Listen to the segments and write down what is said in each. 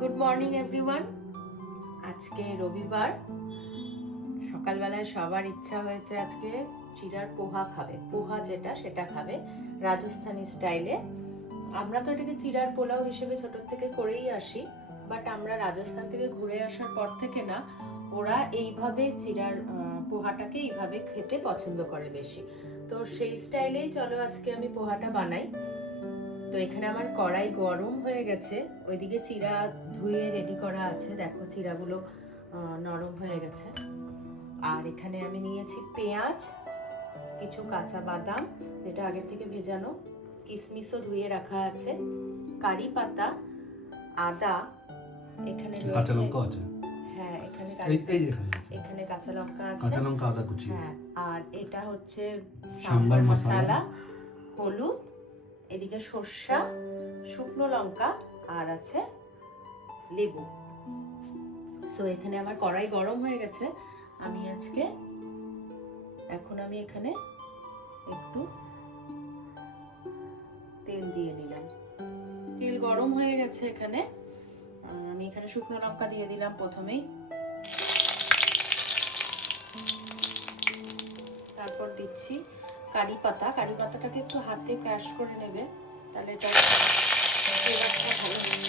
Good morning everyone. আজকে রবিবার সকালবেলায় সবার ইচ্ছা হয়েছে আজকে চিড়ার পোহা খাবে। পোহা যেটা সেটা খাবে রাজস্থানি স্টাইলে। আমরা তো এটাকে চিড়ার পোলাও হিসেবে ছোট থেকে করেই আসি, বাট আমরা রাজস্থান থেকে ঘুরে আসার পর থেকে না ওরা এইভাবে চিড়ার পোহাটাকে এইভাবে খেতে পছন্দ করে বেশি। তো সেই স্টাইলেই চলো আজকে আমি পোহাটা বানাই। তো এখানে আমার কড়াই গরম হয়ে গেছে, ওইদিকে চিড়া ধুয়ে রেডি করা আছে। দেখো চিড়াগুলো নরম হয়ে গেছে। আর এখানে আমি নিয়েছি পেঁয়াজ, কিছু কাঁচা বাদাম যেটা আগে থেকে ভেজানো, কিশমিশও ধুয়ে রাখা আছে, কারি পাতা, আদা, এখানে কাঁচা লঙ্কা আছে। হ্যাঁ এখানে এখানে কাঁচা লঙ্কা আছে, কাঁচা লঙ্কা আদা কুচি। হ্যাঁ আর এটা হচ্ছে সাম্বার মশলা, হলুদ, এদিকে সর্ষা, শুকনো লঙ্কা আর আছে লেবু। সো এখানে আমার কড়াই গরম হয়ে গেছে। আমি এখানে একটু তেল দিয়ে নিলাম। তেল গরম হয়ে গেছে। এখানে আমি শুকনো লঙ্কা দিয়ে দিলাম প্রথমেই, তারপর দিচ্ছি কারি পাতা। কারি পাতাটাকে একটু হাতে ক্রাশ করে নেবে, তাহলে এটা ফ্লেভারটা ভালো হবে।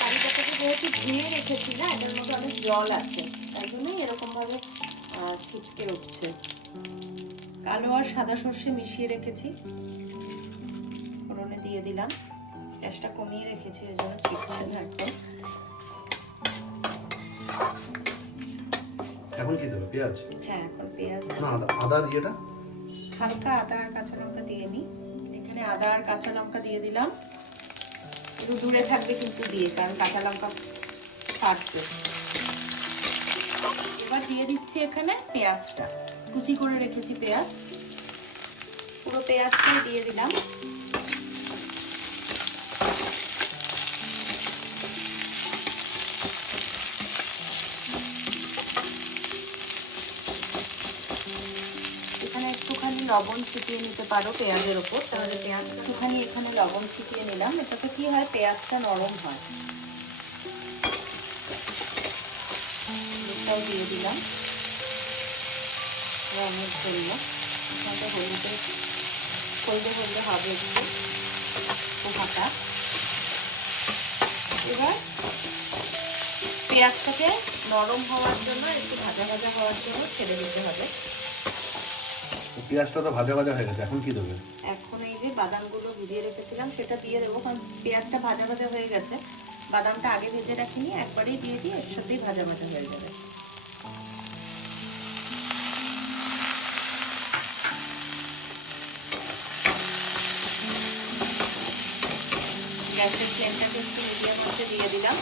কারি পাতাকে যেহেতু ধুয়ে রেখেছি না, এটার মধ্যে অনেক জল আছে, তাই জন্যই এরকম ভাবে ছিটকে উঠছে। কালো আর সাদা সর্ষে মিশিয়ে রেখেছি, ফোড়নে দিয়ে দিলাম। গ্যাসটা কমিয়ে রেখেছি, ওই জন্য ছিটছে না একদম। এখন কি দেবে? পেঁয়াজ? হ্যাঁ এখন পেঁয়াজ, না আদার ইয়েটা হালকা আদা আর কাঁচা লঙ্কা দিয়ে নিই। এখানে আদা আর কাঁচা লঙ্কা দিয়ে দিলাম। একটু দূরে থাকবে কিন্তু দিয়ে, কারণ কাঁচা লঙ্কা ফাটবে। এবার দিয়ে দিচ্ছি এখানে পেঁয়াজটা, কুচি করে রেখেছি পেঁয়াজ, পুরো পেঁয়াজটাই দিয়ে দিলাম। এখানে একটুখানি লবণ ছিটিয়ে নিতে পারো পেঁয়াজের ওপর, তাহলে পেঁয়াজ একটুখানি এখানে লবণ ছিটিয়ে নিলাম। এটাতে কি হয়, পেঁয়াজটা নরম হয়। হলুদটাও দিয়ে দিলাম রঙের জন্য। এখানে হলুদে হলদে হবে একটু পোহাটা। এবার পেঁয়াজটাকে নরম হওয়ার জন্য, একটু ভাজা ভাজা হওয়ার জন্য ছেড়ে দিতে হবে। পেঁয়াজটা তো ভাজা ভাজা হয়ে গেছে, এখন কি দেবে? এখন এই যে বাদামগুলো ভিজিয়ে রেখেছিলাম সেটা দিয়ে দেবো, কারণ পেঁয়াজটা ভাজা ভাজা হয়ে গেছে। বাদামটা আগে ভেজে রাখিনি, একবারেই দিয়ে দিয়ে এর সাথেই ভাজা ভাজা হয়ে যাবে। গ্যাসের ফ্লেমটাকে একটু মিডিয়াম করে দিয়ে দিলাম।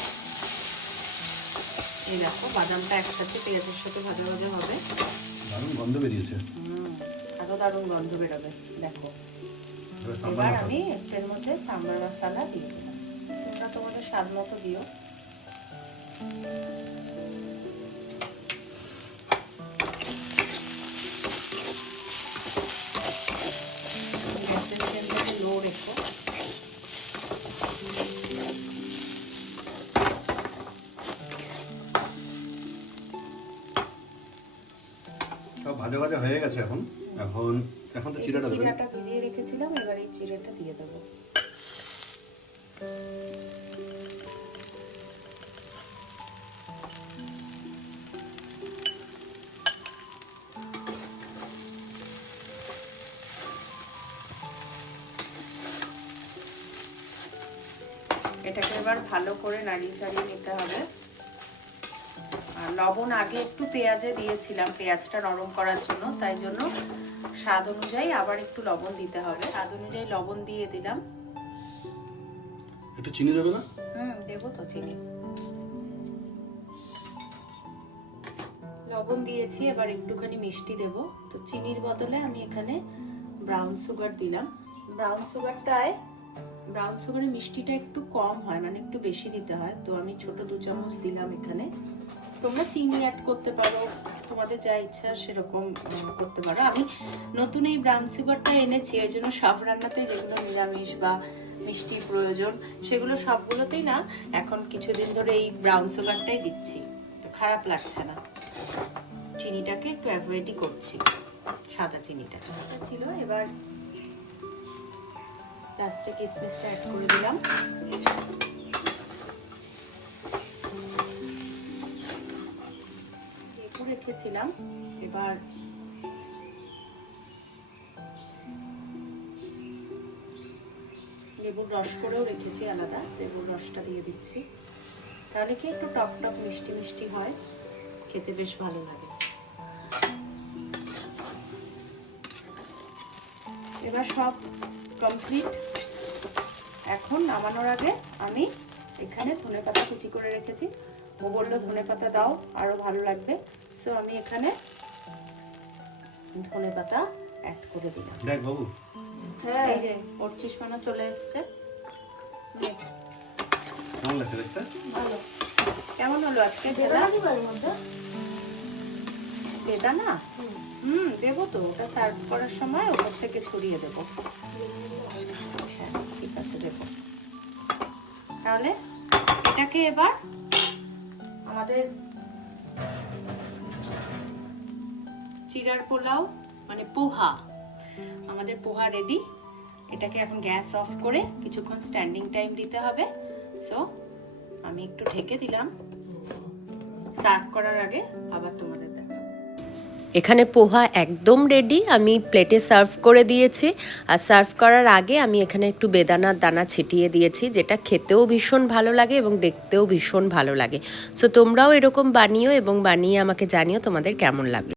এই দেখো বাদামটা একসাথে পেঁয়াজের সাথে ভাজা ভাজা হবে। দারুণ গন্ধ বেরিয়েছে। আরো দারুণ গন্ধ বেরোবে। দেখো এবার আমি এর মধ্যে সাম্বার মশলা দিয়ে দিলাম। তোমরা তোমাদের স্বাদ মতো দিও। গ্যাসের ফ্লেমটাকে লো রেখো। সব ভাজা ভাজা হয়ে গেছে। এখন তো চিড়াটা ভিজিয়ে রেখেছিলাম, এবার এই চিড়াটা দিয়ে দেবো। এটাকে এবার ভালো করে নাড়িয়ে চাড়িয়ে নিতে হবে। আর লবণ আগে একটু পেঁয়াজে দিয়েছিলাম পেঁয়াজটা নরম করার জন্য, তাই জন্য স্বাদ অনুযায়ী আবার একটু লবণ দিতে হবে। স্বাদ অনুযায়ী লবণ দিয়ে দিলাম। একটু চিনি দেবে না? দেবো তো চিনি। লবণ দিয়েছি, এবার একটুখানি মিষ্টি দেব। তো চিনির বদলে আমি এখানে ব্রাউন সুগার দিলাম। ব্রাউন সুগারে মিষ্টিটা একটু কম হয়, মানে একটু বেশি দিতে হয়, তো আমি ছোট 2 চামচ দিলাম এখানে। তোমরা চিনি অ্যাড করতে পারো, তোমাদের যা ইচ্ছা সেরকম করতে পারো। আমি নতুন এই ব্রাউন সুগারটা এনেছি, এর জন্য সব রান্নাতেই যেগুলো নিরামিষ বা মিষ্টির প্রয়োজন সেগুলো সবগুলোতেই না এখন কিছুদিন ধরে এই ব্রাউন সুগারটাই দিচ্ছি, তো খারাপ লাগছে না। চিনিটাকে একটু অ্যাভয়েডই করছি, সাদা চিনিটা ছিল। এবার লাস্টে কিশমিশটা অ্যাড করে দিলাম। লেবু রেখেছিলাম, এবার লেবুর রস করেও রেখেছি আলাদা, লেবুর রসটা দিয়ে দিচ্ছি। তাহলে কি একটু টক টক মিষ্টি মিষ্টি হয়, খেতে বেশ ভালো লাগে। এবার সব কমপ্লিট। এখন নামানোর আগে আমি এখানে ধনেপাতা কুচি করে রেখেছি। ও বললো ধনেপাতা দাও আরো ভালো লাগবে, সো আমি এখানে ধনেপাতা অ্যাড করে দিলাম। দেখ বাবু, হ্যাঁ এই যে 25 মানা চলে এসছে। কেমন লাগছে দেখতে? ভালো। কেমন হলো আজকে? বেদানা দেবো তো, ওটা সার্ভ করার সময় ওপর থেকে ছড়িয়ে দেবো। হ্যাঁ ঠিক আছে, দেবো। তাহলে এটাকে এবার আমাদের চিড়ার পোলাও মানে পোহা, আমাদের পোহা রেডি। এটাকে এখন গ্যাস অফ করে কিছুক্ষণ স্ট্যান্ডিং টাইম দিতে হবে। সো আমি একটু ঢেকে দিলাম, সার্ভ করার আগে আবার তোমাদের দেখাবো। এখানে পোহা একদম রেডি, আমি প্লেটে সার্ভ করে দিয়েছি। আর সার্ভ করার আগে আমি এখানে একটু বেদানার দানা ছিটিয়ে দিয়েছি, যেটা খেতেও ভীষণ ভালো লাগে এবং দেখতেও ভীষণ ভালো লাগে। সো তোমরাও এরকম বানিও এবং বানিয়ে আমাকে জানিও তোমাদের কেমন লাগলো।